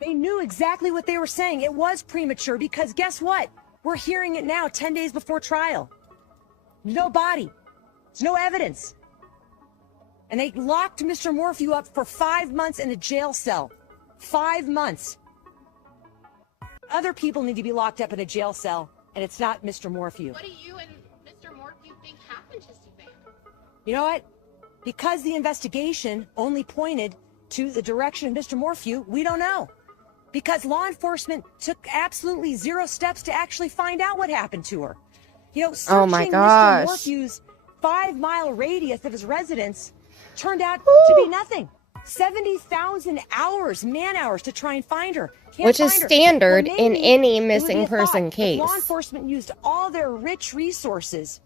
They knew exactly what they were saying. It was premature because guess what? We're hearing it now 10 days before trial. No body. There's no evidence. And they locked Mr. Morphew up for 5 months in a jail cell. 5 months. Other people need to be locked up in a jail cell, and it's not Mr. Morphew. What do you and Mr. Morphew think happened to Suzanne? You know what? Because the investigation only pointed to the direction of Mr. Morphew, we don't know. Because law enforcement took absolutely zero steps to actually find out what happened to her. You know, searching Mr. Morphew's 5-mile radius of his residence turned out to be nothing. 70,000 hours, man-hours to try and find her. Which is standard in any missing person case. Law enforcement used all their rich resources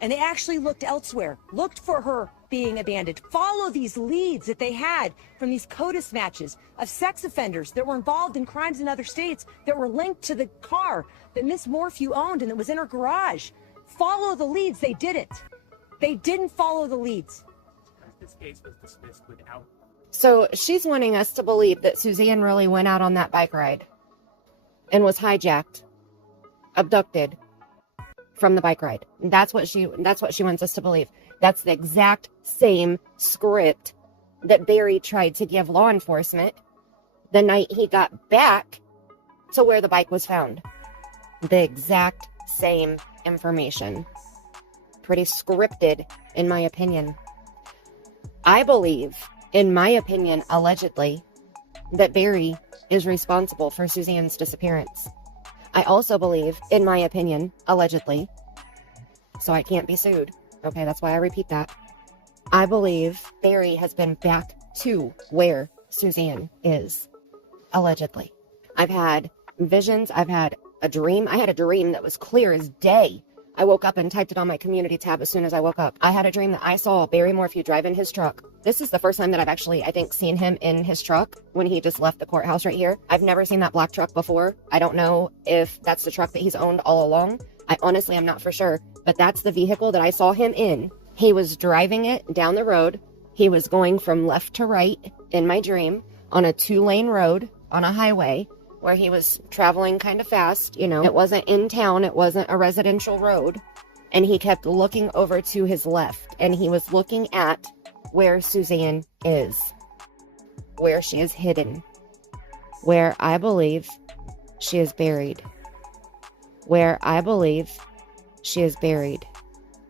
and they actually looked elsewhere, looked for her being abandoned. Follow these leads that they had from these CODIS matches of sex offenders that were involved in crimes in other states that were linked to the car that Miss Morphew owned and that was in her garage. Follow the leads. They didn't. They didn't follow the leads. This case was dismissed without. So she's wanting us to believe that Suzanne really went out on that bike ride and was hijacked, abducted from the bike ride. That's what she wants us to believe. That's the exact same script that Barry tried to give law enforcement the night he got back to where the bike was found. The exact same information. Pretty scripted, in my opinion. I believe, in my opinion, allegedly, that Barry is responsible for Suzanne's disappearance. I also believe, in my opinion, allegedly, so I can't be sued. Okay, that's why I repeat that. I believe Barry has been back to where Suzanne is, allegedly. I've had visions. I've had a dream. I had a dream that was clear as day. I woke up and typed it on my community tab as soon as I woke up. I had a dream that I saw Barry Morphew driving his truck. This is the first time that I've actually, I think, seen him in his truck when he just left the courthouse right here. I've never seen that black truck before. I don't know if that's the truck that he's owned all along. I honestly am not for sure, but that's the vehicle that I saw him in. He was driving it down the road. He was going from left to right in my dream on a 2-lane road on a highway where he was traveling kind of fast. You know, it wasn't in town. It wasn't a residential road. And he kept looking over to his left and he was looking at where Suzanne is, where she is hidden, where I believe she is buried, where I believe she is buried.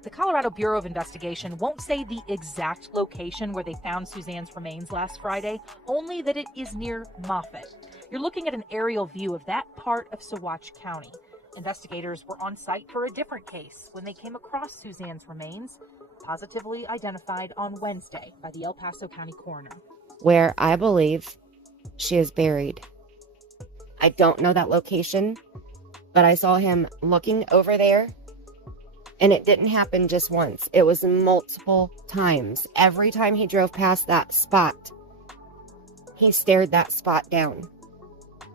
The Colorado Bureau of Investigation won't say the exact location where they found Suzanne's remains last Friday, only that it is near Moffett. You're looking at an aerial view of that part of Saguache County. Investigators were on site for a different case when they came across Suzanne's remains, positively identified on Wednesday by the El Paso County coroner. Where I believe she is buried. I don't know that location, but I saw him looking over there. And it didn't happen just once. It was multiple times. Every time he drove past that spot, he stared that spot down.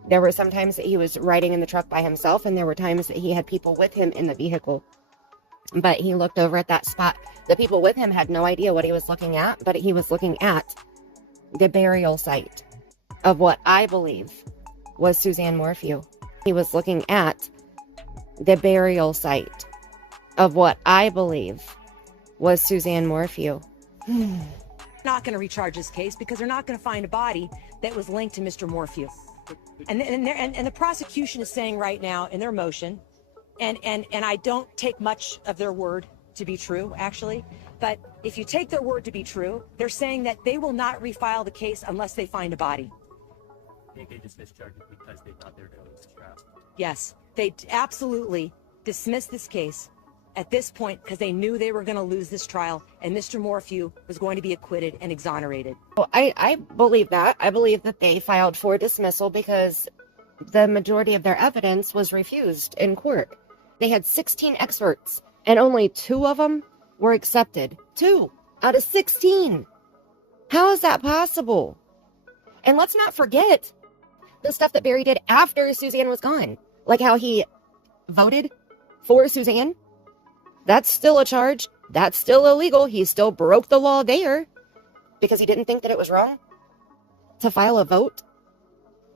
There were some times that he was riding in the truck by himself, and there were times that he had people with him in the vehicle. But he looked over at that spot. The people with him had no idea what he was looking at, but he was looking at the burial site of what I believe was Suzanne Morphew. He was looking at the burial site of what I believe was Suzanne Morphew. Not going to recharge this case because they're not going to find a body that was linked to Mr. Morphew. And the prosecution is saying right now in their motion, and I don't take much of their word to be true, actually, but if you take their word to be true, they're saying that they will not refile the case unless they find a body. They dismissed charges because they thought they were going to lose trial. Yes, they absolutely dismissed this case at this point because they knew they were going to lose this trial and Mr. Morphew was going to be acquitted and exonerated. Well, I believe that. I believe that they filed for dismissal because the majority of their evidence was refused in court. They had 16 experts and only 2 of them were accepted. 2 out of 16. How is that possible? And let's not forget the stuff that Barry did after Suzanne was gone. Like how he voted for Suzanne. That's still a charge. That's still illegal. He still broke the law there because he didn't think that it was wrong to file a vote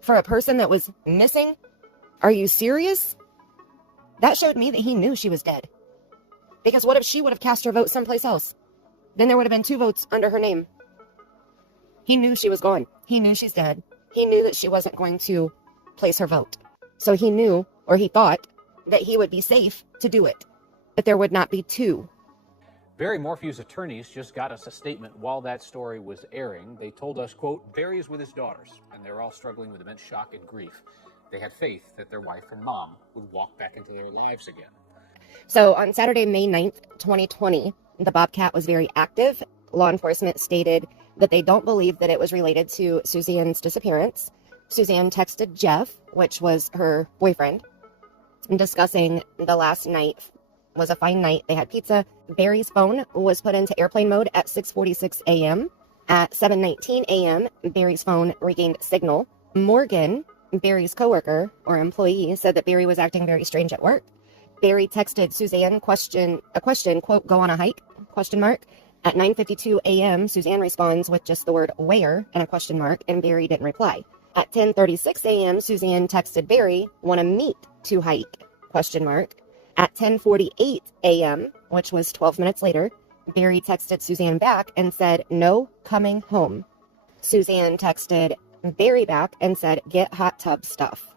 for a person that was missing? Are you serious? That showed me that he knew she was dead. Because what if she would have cast her vote someplace else? Then there would have been 2 votes under her name. He knew she was gone. He knew she's dead. He knew that she wasn't going to place her vote. So he knew, or he thought, that he would be safe to do it. That there would not be 2. Barry Morphew's attorneys just got us a statement while that story was airing. They told us, quote, Barry is with his daughters, and they're all struggling with immense shock and grief. They had faith that their wife and mom would walk back into their lives again. So on Saturday, May 9th, 2020, the Bobcat was very active. Law enforcement stated that they don't believe that it was related to Suzanne's disappearance. Suzanne texted Jeff, which was her boyfriend, discussing the last night was a fine night. They had pizza. Barry's phone was put into airplane mode at 6:46 a.m. At 7:19 a.m., Barry's phone regained signal. Morgan, Barry's coworker or employee, said that Barry was acting very strange at work. Barry texted Suzanne a question, quote, go on a hike, question mark. At 9:52 a.m., Suzanne responds with just the word where and a question mark, and Barry didn't reply. At 10:36 a.m., Suzanne texted Barry, want to meet to hike, question mark. At 10:48 a.m., which was 12 minutes later, Barry texted Suzanne back and said, no, coming home. Suzanne texted Barry back and said, get hot tub stuff.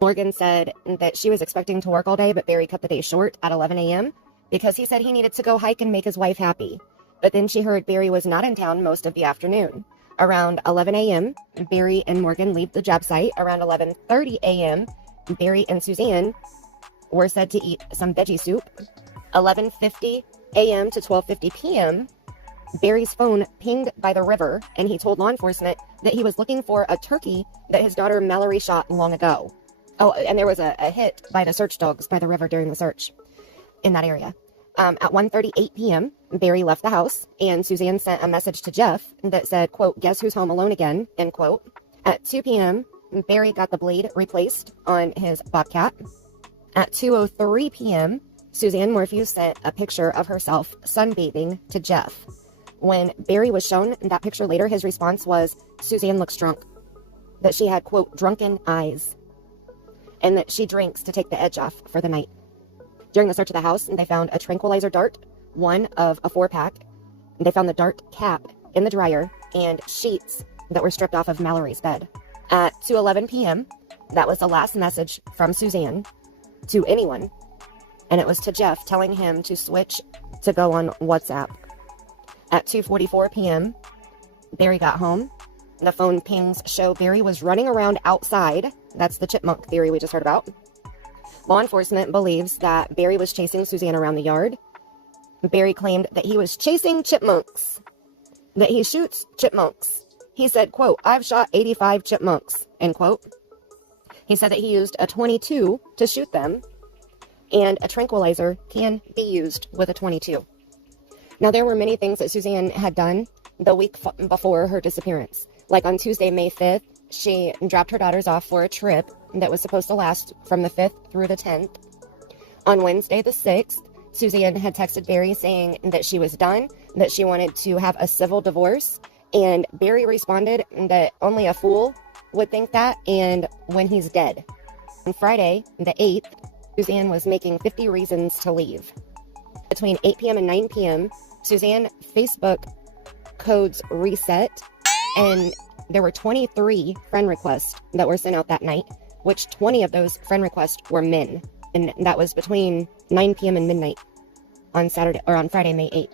Morgan said that she was expecting to work all day, but Barry cut the day short at 11 a.m. because he said he needed to go hike and make his wife happy. But then she heard Barry was not in town most of the afternoon. Around 11 a.m., Barry and Morgan leave the job site. Around 11:30 a.m., Barry and Suzanne were said to eat some veggie soup. 11:50 a.m. to 12:50 p.m., Barry's phone pinged by the river, and he told law enforcement that he was looking for a turkey that his daughter Mallory shot long ago. Oh, and there was a hit by the search dogs by the river during the search in that area. At 1:38 p.m., Barry left the house, and Suzanne sent a message to Jeff that said, quote, guess who's home alone again, end quote. At 2 p.m., Barry got the blade replaced on his Bobcat. At 2:03 p.m., Suzanne Morphew sent a picture of herself sunbathing to Jeff. When Barry was shown that picture later, his response was, Suzanne looks drunk. That she had, quote, drunken eyes. And that she drinks to take the edge off for the night. During the search of the house, they found a tranquilizer dart, one of a 4-pack. They found the dart cap in the dryer and sheets that were stripped off of Mallory's bed. At 2:11 p.m., that was the last message from Suzanne to anyone. And it was to Jeff telling him to switch to go on WhatsApp. At 2:44 p.m., Barry got home. The phone pings show Barry was running around outside. That's the chipmunk theory we just heard about. Law enforcement believes that Barry was chasing Suzanne around the yard. Barry claimed that he was chasing chipmunks, that he shoots chipmunks. He said, quote, I've shot 85 chipmunks, end quote. He said that he used a .22 to shoot them, and a tranquilizer can be used with a .22. Now, there were many things that Suzanne had done the week before her disappearance. Like on Tuesday, May 5th, she dropped her daughters off for a trip that was supposed to last from the 5th through the 10th. On Wednesday, the 6th, Suzanne had texted Barry saying that she was done, that she wanted to have a civil divorce, and Barry responded that only a fool would think that, and when he's dead. On Friday, the 8th, Suzanne was making 50 reasons to leave. Between 8 p.m. and 9 p.m., Suzanne Facebook codes reset, and there were 23 friend requests that were sent out that night, which 20 of those friend requests were men. And that was between 9 p.m. and midnight on Saturday or on Friday, May 8th.